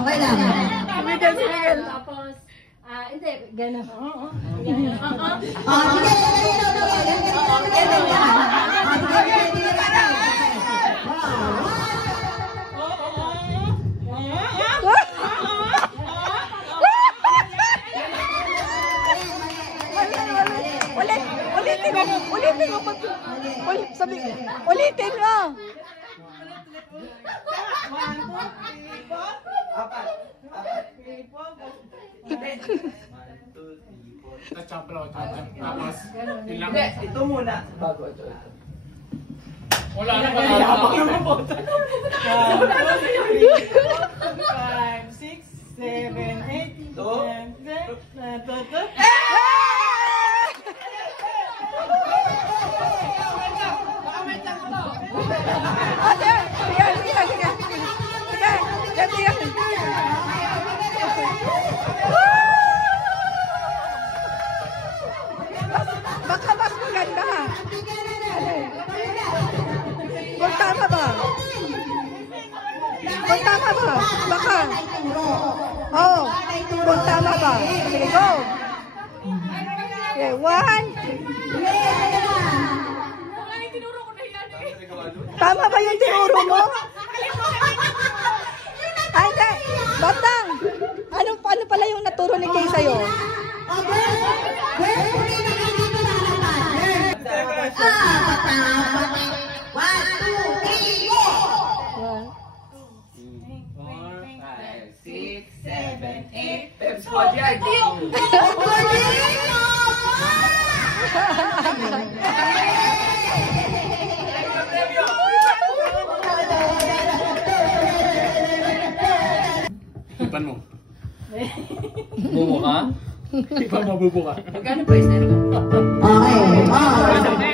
Okay lang. Tapos, hindi, gano'n. Ulitin mo. Tapos, ilang... Ito muna. Bago ito. Wala na pala. 5, 6, 7, 8, 9, 10. Baka mas maganda. Kung tama ba? Kung tama ba? Baka. Oh, kung tama ba? Sige, go. Okay, 1. Tama ba yung tinuro mo? Ay, hindi. Batang. Ano pala yung naturo ni Kay sa'yo? Ipan mo. Bubo ka? Ipan mo, bubo ka. Okay.